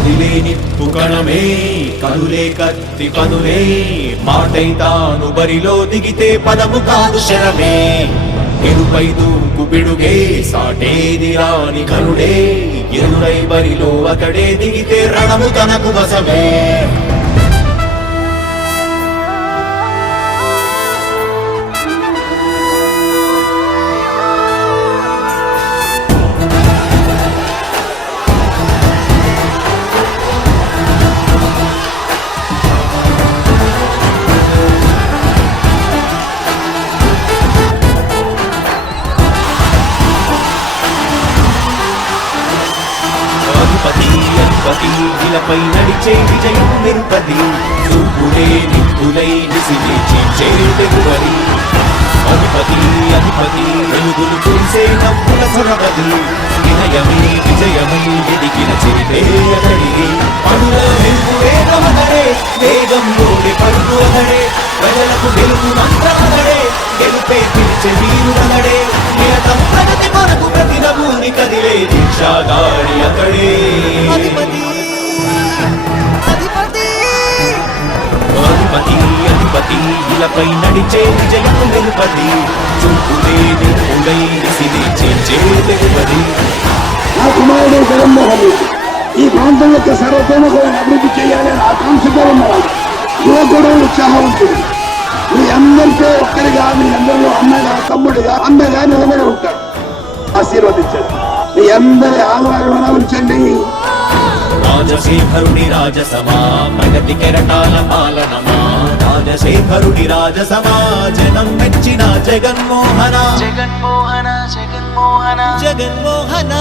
కదిలేని పుకణమే కనులే కత్తి పనులే మాటై తాను బరిలో దిగితే పదము కాదు శరమే. ఎరుపై దూకు పిడుగే సాటేది రాని కనుడే ఎదురై బరిలో అతడే దిగితే రణము తనకు వసమే అధిపతి ఇలపై నడిచే విజయం నిరుపతి చూపులే నిప్పులై విసిగి చేరువరి అధిపతి అధిపతి వెలుగులు కురిసే నవ్వుల సురపతి. వినయమే విజయమై ఎదిగిన చెరిపే అతడిది. పనుల వెలుగు వేగమదడే వేగంలోని పరుగు అతడే. ప్రజలకు గెలుపు మంత్రమదడే గెలుపే పిలిచే వీరుడనడే నిరతం ప్రగతి కొరకు ప్రతి నభూని కదిలే దీక్షాగాడి అతడే. అధిపతి అధిపతి ఇలపై నడిచే విజయము నిలుపది చూపులే నిప్పులై విసిరి చేర్చే తెలుపది నా కుమారుడు జగన్మోహన్ ఈ ప్రాంతం యొక్క సర్వతోముఖమైన అభివృద్ధి చేయాలని ఆకాంక్షతో ఉన్నవాడు. యువకుడు ఉత్సాహవంతుడు. మీ అందరితో ఒక్కరిగా మీ అందరిలో అన్నగా తమ్ముడిగా అన్నగా నిలబడి ఉంటాడు. ఆశీర్వదించండి. మీ అందరి ఆహ్వానం ఉంచండి రాజశేఖరుని రాజసమా ప్రగతి కెరటాల పాలనమా రాజశేఖరుని రాజసమా జనం మెచ్చిన జగన్మోహన. జగన్మోహన జగన్మోహన. జగన్మోహన.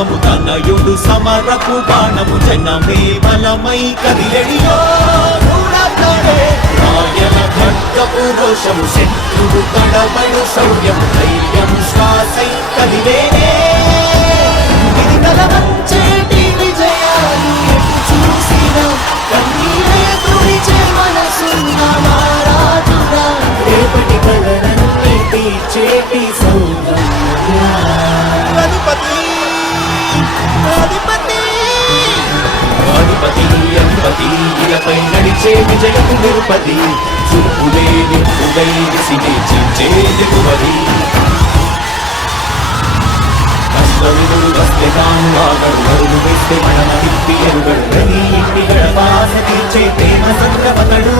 శంఖారావము తనయుడు సమరపు బాణము జనమే బలమై కదిలెడియో రాయల ఖడ్గపు రోషము శత్రువు కడబడు శౌర్యము ధైర్యం శ్వాసై కదిలేనే. ఇది కలవంచేటి విజయాలు కన్నీరే తుడిచే రేపటి తీర్చేటి నడిచే విజయము నిరుపతి చూపులే నిప్పులై విసిగి చించే దిగువది కష్టవినుడు వస్తే తాను ఆగడు అరుగు వేస్తే మడమ తిప్పి ఎరుగడు. ప్రతి ఇంటి గడపాస తీర్చే ప్రేమ సంద్రపతడు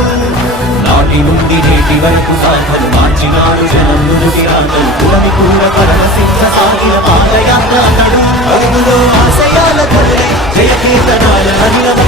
నాటి నుండి నేటి వరకు సాధలు మార్చినాడు జనం నుదుటి రాతలు పురమి కూడా పరమశిక్ష సాగిన పాదయాత్ర అతడు అరుగులో ఆశయాల తొలే జయకీర్తనాల కీర్తనాల